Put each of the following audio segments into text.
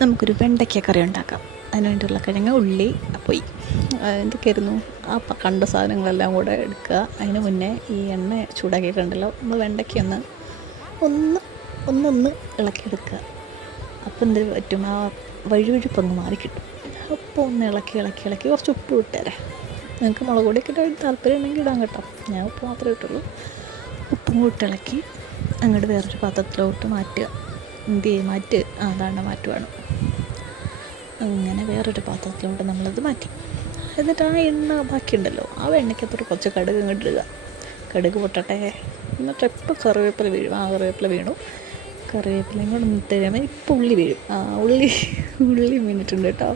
നമുക്കൊരു വെണ്ടയ്ക്ക കറി ഉണ്ടാക്കാം. അതിന് വേണ്ടിയുള്ള കിഴങ്ങ്, ഉള്ളി, പൊയി എന്തൊക്കെയായിരുന്നു കണ്ട സാധനങ്ങളെല്ലാം കൂടെ എടുക്കുക. അതിന് മുന്നേ ഈ എണ്ണ ചൂടാക്കിയിട്ടുണ്ടല്ലോ, നമ്മൾ വെണ്ടയ്ക്ക ഒന്ന് ഇളക്കിയെടുക്കുക. അപ്പം എന്ത് പറ്റും, ആ വഴുവഴുപ്പങ്ങ് മാറിക്കിട്ടും. അപ്പോൾ ഒന്ന് ഇളക്കി കുറച്ച് ഉപ്പ് ഇട്ടേരെ. നിങ്ങൾക്ക് മുളക് പൊടിയൊക്കെ ഇട്ട് താല്പര്യം ഉണ്ടെങ്കിൽ ഇടാൻ കേട്ടോ. ഞാൻ ഉപ്പ് മാത്രമേ ഇട്ടുള്ളൂ. ഉപ്പും കൂട്ടി ഇളക്കി അങ്ങോട്ട് വേറൊരു പാത്രത്തിലോട്ട് മാറ്റുക. അതാണ് മാറ്റുവാണ്. അങ്ങനെ വേറൊരു പാത്രത്തിലോട്ട് നമ്മളത് മാറ്റി. എന്നിട്ട് ആ എണ്ണ ബാക്കിയുണ്ടല്ലോ, ആ എണ്ണയ്ക്കകത്തോട്ട് കുറച്ച് കടുക് ഇങ്ങോട്ട് ഇടുക. കടുക് പൊട്ടട്ടെ. എന്നിട്ട് എപ്പോൾ കറിവേപ്പില വീഴും. കറിവേപ്പില വീണു. കറിവേപ്പിലയും കൂടെ ഇട്ട് കഴിയുമ്പോൾ ഇപ്പോൾ ഉള്ളി വീഴും. ഉള്ളി വീണിട്ടുണ്ട് കേട്ടോ.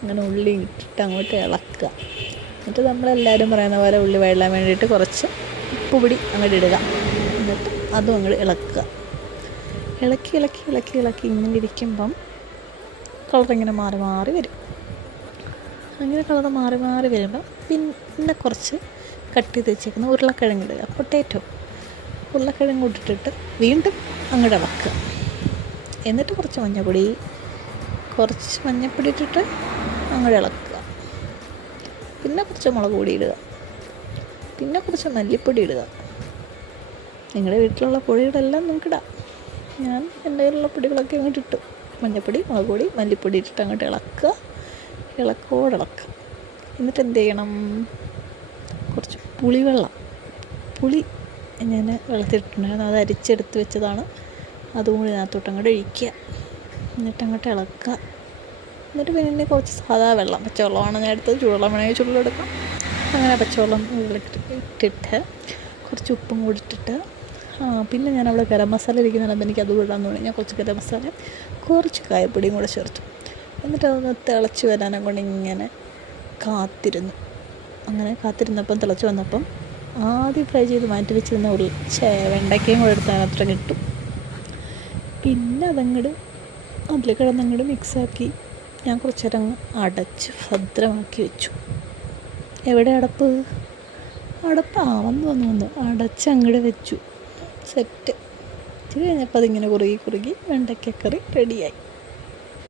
അങ്ങനെ ഉള്ളി ഇട്ടിട്ട് അങ്ങോട്ട് ഇളക്കുക. എന്നിട്ട് നമ്മളെല്ലാവരും പറയുന്ന പോലെ ഉള്ളി വഴലാൻ വേണ്ടിയിട്ട് കുറച്ച് ഉപ്പുപൊടി അങ്ങോട്ട് ഇടുക. എന്നിട്ട് അതും അങ്ങോട്ട് ഇളക്കുക. ഇളക്കി ഇങ്ങനെ ഇരിക്കുമ്പം കളറിങ്ങനെ മാറി വരും. അങ്ങനെ കളർ മാറി വരുമ്പോൾ പിന്നെ കുറച്ച് കട്ട് ചെയ്ത് വെച്ചേക്കുന്ന ഉരുളക്കിഴങ്ങ് ഇടുക. പൊട്ടാറ്റോ ഉരുളക്കിഴങ്ങ് ഇട്ടിട്ട് വീണ്ടും അങ്ങോട്ട് ഇളക്കുക. എന്നിട്ട് കുറച്ച് മഞ്ഞൾപ്പൊടി ഇട്ടിട്ട് അങ്ങോട്ട് ഇളക്കുക. പിന്നെ കുറച്ച് മുളക് പൊടി ഇടുക. പിന്നെ കുറച്ച് മല്ലിപ്പൊടി ഇടുക. നിങ്ങളുടെ വീട്ടിലുള്ള പൊടികളെല്ലാം നിങ്ങൾക്ക് ഇടാം. ഞാൻ എൻ്റെ കയ്യിലുള്ള പൊടികളൊക്കെ അങ്ങോട്ട് ഇട്ടു. മഞ്ഞൾപ്പൊടി, മുളക് പൊടി, മല്ലിപ്പൊടി ഇട്ടിട്ട് അങ്ങോട്ട് ഇളക്കുക. എന്നിട്ട് എന്ത് ചെയ്യണം, കുറച്ച് പുളി ഞാൻ വെള്ളത്തിലിട്ടുണ്ടായിരുന്നു. അത് അരിച്ചെടുത്ത് വെച്ചതാണ്. അതും കൂടി ഇതിനകത്തോട്ട് അങ്ങോട്ട് ഒഴിക്കുക. എന്നിട്ട് അങ്ങോട്ട് ഇളക്കുക. എന്നിട്ട് പിന്നെ കുറച്ച് സാധാ വെള്ളം, പച്ചവെള്ളമാണ് ഞാൻ എടുത്തത്. ചൂടുവെള്ളം വേണമെങ്കിൽ ചൂടുവെള്ളം എടുക്കാം. അങ്ങനെ പച്ചവെള്ളം ഇട്ടിട്ട് കുറച്ച് ഉപ്പും കൂടി ഇട്ടിട്ട് പിന്നെ ഞാൻ അവിടെ ഗരം മസാല ഇരിക്കുന്നുണ്ട്. എനിക്ക് അതും ഇടാൻ തോന്നി. ഞാൻ കുറച്ച് ഗരം മസാല, കുറച്ച് കായപ്പൊടിയും കൂടെ ചേർത്തു. എന്നിട്ട് അതൊന്ന് തിളച്ച് വരാനെ കൊണ്ട് ഇങ്ങനെ കാത്തിരുന്നപ്പം തിളച്ച് വന്നപ്പം ആദ്യം ഫ്രൈ ചെയ്ത് മാറ്റി വെച്ചിരുന്ന വെണ്ടയ്ക്കയും കൂടെ എടുത്ത് അതിനകത്ത് കിട്ടും. പിന്നെ അതിൽ കിടന്നങ്ങോട്ട് മിക്സാക്കി ഞാൻ കുറച്ച് നേരം അടച്ച് ഭദ്രമാക്കി വെച്ചു. എവിടെ അടപ്പ് വന്നു അടച്ച് അങ്ങോട്ട് വെച്ചു. സെറ്റ്. ഇത് കഴിഞ്ഞപ്പോൾ അതിങ്ങനെ കുറുകി വെണ്ടയ്ക്കക്കറി റെഡിയായി.